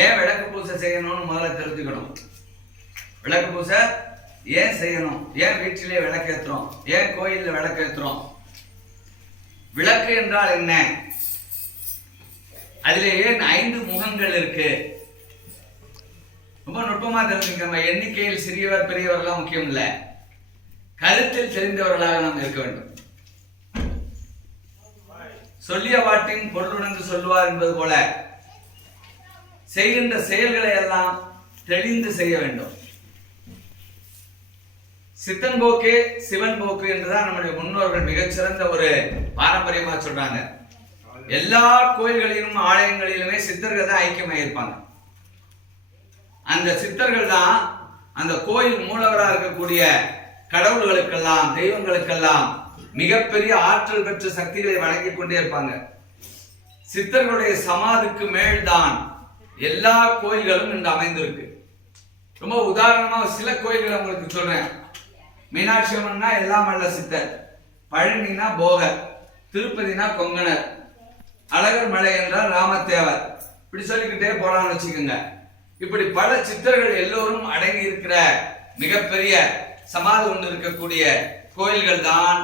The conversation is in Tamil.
ஏன் விளக்கு பூசை செய்யணும்னு முதல்ல தெரிஞ்சுக்கணும். விளக்கு பூசை ஏன் செய்யணும்? ஏன் வீட்டிலே விளக்கேற்றுறோம்? ஏன் கோயிலில் விளக்கேற்றுறோம்? விளக்கு என்றால் என்ன? அதுல ஏன் 5 முகங்கள் இருக்கு? ரொம்ப நுட்பமா தெரிஞ்சுக்கணும். எண்ணிக்கையில் சிறியவர் பெரியவர்களாம் முக்கியம் இல்ல, கருத்தில் தெரிந்தவர்களாக நாம் இருக்க வேண்டும். சொல்லிய வாட்டின் பொருளுணர்ந்து சொல்லுவார் என்பது போல செய்கின்ற செயல்களை எல்லாம் தெளிந்து செய்ய வேண்டும். சித்தன் போக்கே சிவன் போக்கு என்றுதான் நம்முடைய முன்னோர்கள் மிகச்சிறந்த ஒரு பாரம்பரியமா சொல்றாங்க. எல்லா கோயில்களிலும் ஆலயங்களிலுமே சித்தர்கள் தான் ஐக்கியமாக இருப்பாங்க. அந்த சித்தர்கள் தான் அந்த கோயில் மூலவராக இருக்கக்கூடிய கடவுள்களுக்கெல்லாம் தெய்வங்களுக்கெல்லாம் மிகப்பெரிய ஆற்றல் பெற்ற சக்திகளை வழங்கிக் கொண்டே இருப்பாங்க. சித்தர்களுடைய சமாதிக்கு மேல்தான் எல்லா கோயில்களும் இன்று அமைந்திருக்கு. ரொம்ப உதாரணமாக சில கோயில்களை உங்களுக்கு சொல்றேன். மீனாட்சி அம்மன்னா எல்லாம் வல்ல சித்தர், பழனினா போகர், திருப்பதினா கொங்கணர், அழகர் மலை என்றால் ராமத்தேவர், இப்படி சொல்லிக்கிட்டே போலான்னு வச்சுக்கோங்க. இப்படி பல சித்தர்கள் எல்லோரும் அடங்கி இருக்கிற மிகப்பெரிய சமாதி கொண்டு இருக்கக்கூடிய கோயில்கள் தான்